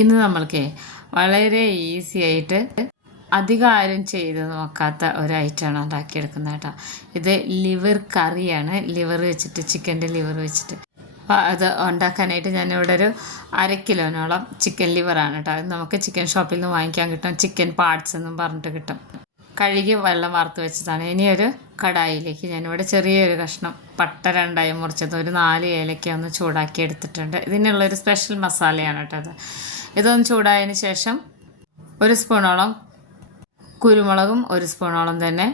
ഇന്ന് നമ്മൾക്ക് വളരെ ഈസി ആയിട്ട് അധികം ആരും ചെയ്ത് നോക്കാത്ത ഒരു ഐറ്റമാണ് ഉണ്ടാക്കിയെടുക്കുന്നത് കേട്ടോ. ഇത് ലിവർ കറിയാണ്. ലിവർ വെച്ചിട്ട്, ചിക്കൻ്റെ ലിവർ വെച്ചിട്ട്. അപ്പോൾ അത് ഉണ്ടാക്കാനായിട്ട് ഞാനിവിടെ ഒരു 1/2 കിലോനോളം ചിക്കൻ ലിവറാണ് കേട്ടോ. അത് നമുക്ക് ചിക്കൻ ഷോപ്പിൽ നിന്ന് വാങ്ങിക്കാൻ കിട്ടും. ചിക്കൻ പാർട്സ് എന്നും പറഞ്ഞിട്ട് കിട്ടും. കഴുകി വെള്ളം വാർത്ത് വെച്ചതാണ്. ഇനിയൊരു കടായിലേക്ക് ഞാനിവിടെ ചെറിയൊരു കഷ്ണം പട്ട 2ആയി മുറിച്ചത്, ഒരു 4 ഏലക്ക ഒന്ന് ചൂടാക്കി എടുത്തിട്ടുണ്ട്. ഇതിനുള്ളൊരു സ്പെഷ്യൽ മസാലയാണ് കേട്ടോ അത്. ഇതൊന്ന് ചൂടായതിന് ശേഷം 1 സ്പൂണോളം കുരുമുളകും 1 സ്പൂണോളം തന്നെ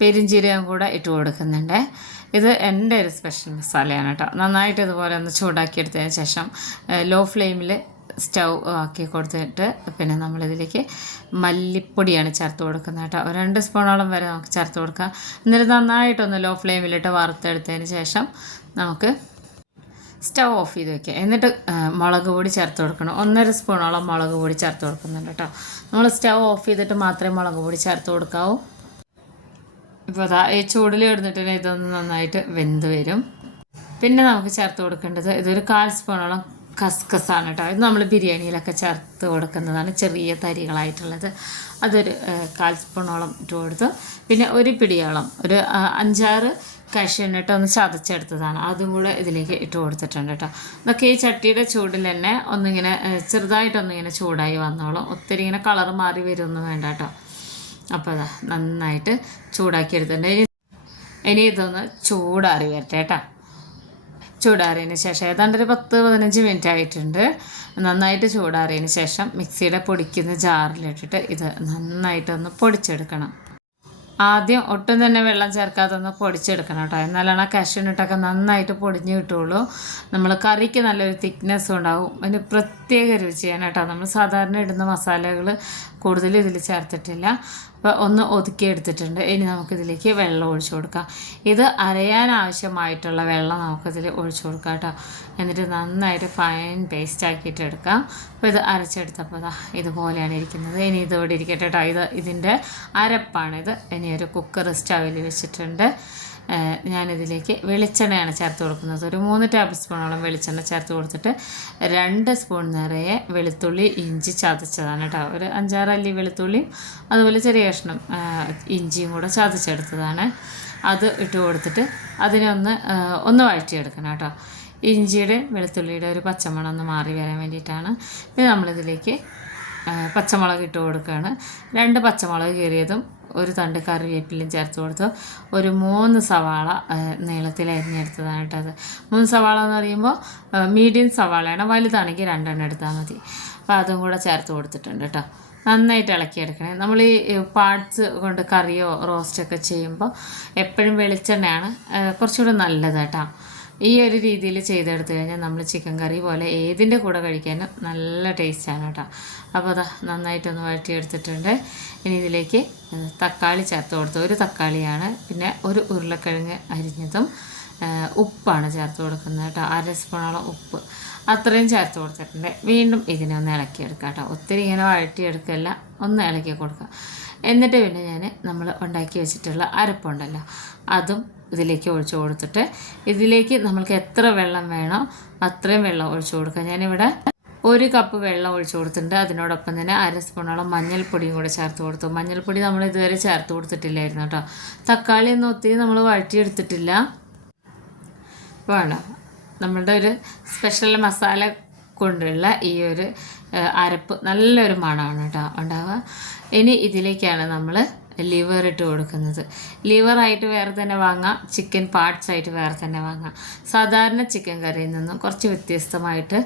പെരിഞ്ചീരകം കൂടെ ഇട്ട് കൊടുക്കുന്നുണ്ട്. ഇത് എൻ്റെ ഒരു സ്പെഷ്യൽ മസാലയാണ് കേട്ടോ. നന്നായിട്ട് ഇതുപോലെ ഒന്ന് ചൂടാക്കിയെടുത്തതിന് ശേഷം ലോ ഫ്ലെയിമിൽ സ്റ്റൗ ആക്കി കൊടുത്തിട്ട് പിന്നെ നമ്മളിതിലേക്ക് മല്ലിപ്പൊടിയാണ് ചേർത്ത് കൊടുക്കുന്നത് കേട്ടോ. 2 സ്പൂണോളം വരെ നമുക്ക് ചേർത്ത് കൊടുക്കാം. എന്നിട്ട് നന്നായിട്ടൊന്ന് ലോ ഫ്ലെയിമിലിട്ട് വറുത്തെടുത്തതിന് ശേഷം നമുക്ക് സ്റ്റൗ ഓഫ് ചെയ്ത് വയ്ക്കുക. എന്നിട്ട് മുളക് പൊടി ചേർത്ത് കൊടുക്കണം. 1.5 സ്പൂണോളം മുളക് പൊടി ചേർത്ത് കൊടുക്കുന്നുണ്ട് കേട്ടോ. നമ്മൾ സ്റ്റൗ ഓഫ് ചെയ്തിട്ട് മാത്രമേ മുളക് പൊടി ചേർത്ത് കൊടുക്കാവൂ. ഇപ്പോൾ അതാ ഈ ചൂടിൽ ഇടുന്നിട്ട് ഇതൊന്ന് നന്നായിട്ട് വെന്ത് വരും. പിന്നെ നമുക്ക് ചേർത്ത് കൊടുക്കേണ്ടത് ഇതൊരു 1/4 സ്പൂണോളം കസ്കസാണ് കേട്ടോ. ഇത് നമ്മൾ ബിരിയാണിയിലൊക്കെ ചേർത്ത് കൊടുക്കുന്നതാണ്, ചെറിയ തരികളായിട്ടുള്ളത്. അതൊരു 1/4 സ്പൂണോളം ഇട്ട് കൊടുത്തു. പിന്നെ ഒരു പിടിയോളം, ഒരു 5-6 കാഷ്യൂനട്ട് ഒന്ന് ചതച്ചെടുത്തതാണ്, അതും കൂടെ ഇതിലേക്ക് ഇട്ട് കൊടുത്തിട്ടുണ്ട് കേട്ടോ. ഇതൊക്കെ ഈ ചട്ടിയുടെ ചൂടിൽ തന്നെ ഒന്നിങ്ങനെ ചെറുതായിട്ടൊന്നിങ്ങനെ ചൂടായി വന്നോളും. ഒത്തിരി ഇങ്ങനെ കളർ മാറി വരുമൊന്നും വേണ്ട കേട്ടോ. അപ്പോൾ അതാ നന്നായിട്ട് ചൂടാക്കി എടുത്തിട്ടുണ്ട്. ഇനി ഇതൊന്ന് ചൂടാറി വരട്ടെ കേട്ടോ. ചൂടാറിയതിന് ശേഷം ഏതാണ്ട് ഒരു 10-15 മിനിറ്റ് ആയിട്ടുണ്ട്. നന്നായിട്ട് ചൂടാറിയതിന് ശേഷം മിക്സിയുടെ പൊടിക്കുന്ന ജാറിലിട്ടിട്ട് ഇത് നന്നായിട്ടൊന്ന് പൊടിച്ചെടുക്കണം. ആദ്യം ഒട്ടും തന്നെ വെള്ളം ചേർക്കാതെ ഒന്ന് പൊടിച്ചെടുക്കണം കേട്ടോ. എന്നാലാണ് ആ കാഷ്യൂനട്ടൊക്കെ നന്നായിട്ട് പൊടിഞ്ഞ് കിട്ടുള്ളൂ. നമ്മൾ കറിക്ക് നല്ലൊരു തിക്നെസ്സും ഉണ്ടാവും. അതിന് പ്രത്യേക രുചിയാണ് കേട്ടോ. നമ്മൾ സാധാരണ ഇടുന്ന മസാലകൾ കൂടുതൽ ഇതിൽ ചേർത്തിട്ടില്ല. അപ്പോൾ ഒന്ന് ഒതുക്കി എടുത്തിട്ടുണ്ട്. ഇനി നമുക്കിതിലേക്ക് വെള്ളം ഒഴിച്ചു കൊടുക്കാം. ഇത് അരയാൻ ആവശ്യമായിട്ടുള്ള വെള്ളം നമുക്കിതിൽ ഒഴിച്ചു കൊടുക്കാം കേട്ടോ. എന്നിട്ട് നന്നായിട്ട് ഫൈൻ പേസ്റ്റ് ആക്കിയിട്ട് എടുക്കാം. അപ്പോൾ ഇത് അരച്ചെടുത്തപ്പോൾ ഇതുപോലെയാണ് ഇരിക്കുന്നത്. ഇനി ഇതിവിടെ ഇരിക്കട്ടെ കേട്ടോ. ഇതിൻ്റെ അരപ്പാണിത്. ഇനി ഒരു കുക്കർ സ്റ്റവിൽ വെച്ചിട്ടുണ്ട്. ഞാനിതിലേക്ക് വെളിച്ചെണ്ണയാണ് ചേർത്ത് കൊടുക്കുന്നത്. ഒരു 3 ടേബിൾ സ്പൂണോളം വെളിച്ചെണ്ണ ചേർത്ത് കൊടുത്തിട്ട് 2 സ്പൂൺ നിറയെ വെളുത്തുള്ളി ഇഞ്ചി ചതച്ചതാണ് കേട്ടോ. ഒരു 5-6 അല്ലി വെളുത്തുള്ളിയും അതുപോലെ ചെറിയ കഷ്ണം ഇഞ്ചിയും കൂടെ ചതച്ചെടുത്തതാണ്. അത് ഇട്ട് കൊടുത്തിട്ട് അതിനെ ഒന്ന് വഴറ്റിയെടുക്കണം കേട്ടോ. ഇഞ്ചിയുടെ വെളുത്തുള്ളിയുടെ ഒരു പച്ചമണം ഒന്ന് മാറി വരാൻ വേണ്ടിയിട്ടാണ്. പിന്നെ നമ്മളിതിലേക്ക് പച്ചമുളക് ഇട്ട് കൊടുക്കുകയാണ്. 2 പച്ചമുളക് കീറിയതും 1 തണ്ട് കറിവേപ്പിലയും ചേർത്ത് കൊടുത്തു. ഒരു 3 സവാള നീളത്തിൽ അരിഞ്ഞെടുത്തതാണ് കേട്ടോ. അത് 3 സവാള എന്ന് പറയുമ്പോൾ മീഡിയം സവാളയാണ്, വലുതാണെങ്കിൽ 2 എണ്ണം എടുത്താൽ മതി. അപ്പോൾ അതും കൂടെ ചേർത്ത് കൊടുത്തിട്ടുണ്ട് കേട്ടോ. നന്നായിട്ട് ഇളക്കിയെടുക്കണേ. നമ്മൾ ഈ പാർട്സ് കൊണ്ട് കറിയോ റോസ്റ്റൊക്കെ ചെയ്യുമ്പോൾ എപ്പോഴും വെളിച്ചെണ്ണയാണ് കുറച്ചുകൂടെ നല്ലത് കേട്ടോ. ഈ ഒരു രീതിയിൽ ചെയ്തെടുത്തു കഴിഞ്ഞാൽ നമ്മൾ ചിക്കൻ കറി പോലെ ഏതിൻ്റെ കൂടെ കഴിക്കാനും നല്ല ടേസ്റ്റാണ് കേട്ടോ. അപ്പോൾ നന്നായിട്ടൊന്ന് വഴറ്റിയെടുത്തിട്ടുണ്ട്. ഇനി ഇതിലേക്ക് തക്കാളി ചേർത്ത് കൊടുത്തു. 1 തക്കാളിയാണ്. പിന്നെ 1 ഉരുളക്കിഴങ്ങ് അരിഞ്ഞതും ഉപ്പാണ് ചേർത്ത് കൊടുക്കുന്നത് കേട്ടോ. 1/2 സ്പൂണോളം ഉപ്പ് അത്രയും ചേർത്ത് കൊടുത്തിട്ടുണ്ട്. വീണ്ടും ഇതിനെ ഒന്ന് ഇളക്കിയെടുക്കാം കേട്ടോ. ഒത്തിരി ഇങ്ങനെ വഴറ്റിയെടുക്കല്ല, ഒന്ന് ഇളക്കി കൊടുക്കാം. എന്നിട്ട് പിന്നെ നമ്മൾ ഉണ്ടാക്കി വെച്ചിട്ടുള്ള അരപ്പുണ്ടല്ലോ അതും ഇതിലേക്ക് ഒഴിച്ചു കൊടുത്തിട്ട് ഇതിലേക്ക് നമ്മൾക്ക് എത്ര വെള്ളം വേണോ അത്രയും വെള്ളം ഒഴിച്ചു കൊടുക്കുക. ഞാനിവിടെ 1 കപ്പ് വെള്ളം ഒഴിച്ചു കൊടുത്തിട്ടുണ്ട്. അതിനോടൊപ്പം തന്നെ 1/2 സ്പൂണോളം മഞ്ഞൾപ്പൊടിയും കൂടെ ചേർത്ത് കൊടുത്തു. മഞ്ഞൾപ്പൊടി നമ്മൾ ഇതുവരെ ചേർത്ത് കൊടുത്തിട്ടില്ലായിരുന്നു കേട്ടോ. തക്കാളി ഒന്നും ഒത്തിരി നമ്മൾ വഴറ്റിയെടുത്തിട്ടില്ല. വേണം നമ്മളുടെ ഒരു സ്പെഷ്യൽ മസാല കൊണ്ടുള്ള ഈ ഒരു അരപ്പ് നല്ലൊരു മണമാണ് കേട്ടോ ഉണ്ടാവുക. ഇനി ഇതിലേക്കാണ് നമ്മൾ ലിവർ ഇട്ട് കൊടുക്കുന്നത്. ലിവറായിട്ട് വേറെ തന്നെ വാങ്ങാം, ചിക്കൻ പാർട്സ് ആയിട്ട് വേറെ തന്നെ വാങ്ങാം. സാധാരണ ചിക്കൻ കറിയിൽ നിന്നും കുറച്ച് വ്യത്യസ്തമായിട്ട്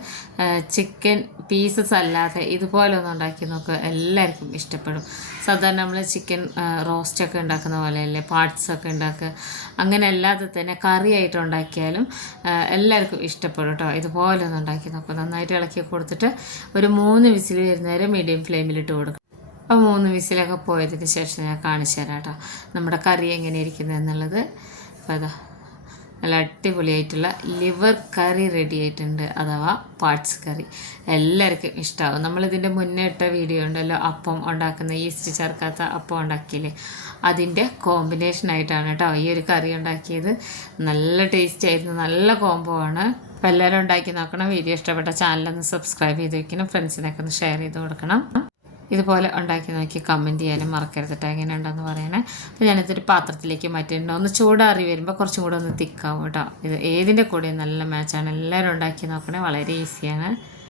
ചിക്കൻ പീസസ് അല്ലാതെ ഇതുപോലെ ഒന്ന് ഉണ്ടാക്കി നോക്കുക, എല്ലാവർക്കും ഇഷ്ടപ്പെടും. സാധാരണ നമ്മൾ ചിക്കൻ റോസ്റ്റൊക്കെ ഉണ്ടാക്കുന്ന പോലെയല്ലേ പാർട്സൊക്കെ ഉണ്ടാക്കുക. അങ്ങനെ അല്ലാതെ തന്നെ കറിയായിട്ട് ഉണ്ടാക്കിയാലും എല്ലാവർക്കും ഇഷ്ടപ്പെടും കേട്ടോ. ഇതുപോലെ ഒന്ന് ഉണ്ടാക്കി നോക്കുക. നന്നായിട്ട് ഇളക്കി കൊടുത്തിട്ട് ഒരു 3 വിസിൽ വരുന്നവരെ മീഡിയം ഫ്ലെയിമിലിട്ട് കൊടുക്കുക. അപ്പോൾ 3 വിസിലൊക്കെ പോയതിന് ശേഷം ഞാൻ കാണിച്ചു തരാം കേട്ടോ നമ്മുടെ കറി എങ്ങനെ ഇരിക്കുന്നത് എന്നുള്ളത്. അപ്പോൾ നല്ല അടിപൊളിയായിട്ടുള്ള ലിവർ കറി റെഡി ആയിട്ടുണ്ട്, അഥവാ പാർട്സ് കറി. എല്ലാവർക്കും ഇഷ്ടമാവും. നമ്മളിതിൻ്റെ മുന്നേ ഇട്ട വീഡിയോ ഉണ്ടല്ലോ, അപ്പം ഉണ്ടാക്കുന്ന ഈസ്റ്റ് ചേർക്കാത്ത അപ്പം ഉണ്ടാക്കിയില്ലേ, അതിൻ്റെ കോമ്പിനേഷനായിട്ടാണ് കേട്ടോ ഈ ഒരു കറി ഉണ്ടാക്കിയത്. നല്ല ടേസ്റ്റ് ആയിരുന്നു, നല്ല കോംബോ ആണ്. അപ്പോൾ എല്ലാവരും ഉണ്ടാക്കി നോക്കണം. വീഡിയോ ഇഷ്ടപ്പെട്ട ചാനലൊന്ന് സബ്സ്ക്രൈബ് ചെയ്ത് വയ്ക്കണം, ഫ്രണ്ട്സിനൊക്കെ ഒന്ന് ഷെയർ ചെയ്ത് കൊടുക്കണം. ഇതുപോലെ ഉണ്ടാക്കി നോക്കി കമൻറ്റ് ചെയ്യാനും മറക്കരുതിട്ട് എങ്ങനെ ഉണ്ടെന്ന് പറയണേ. അപ്പോൾ ഞാനിതൊരു പാത്രത്തിലേക്ക് മാറ്റിയിട്ടുണ്ട്. ഒന്ന് ചൂടാറി വരുമ്പോൾ കുറച്ചും കൂടെ ഒന്ന് തിക്കാവും കേട്ടോ. ഇത് ഏതിൻ്റെ കൂടെയും നല്ല മാച്ചാണ്. എല്ലാവരും ഉണ്ടാക്കി നോക്കണേ, വളരെ ഈസിയാണ്.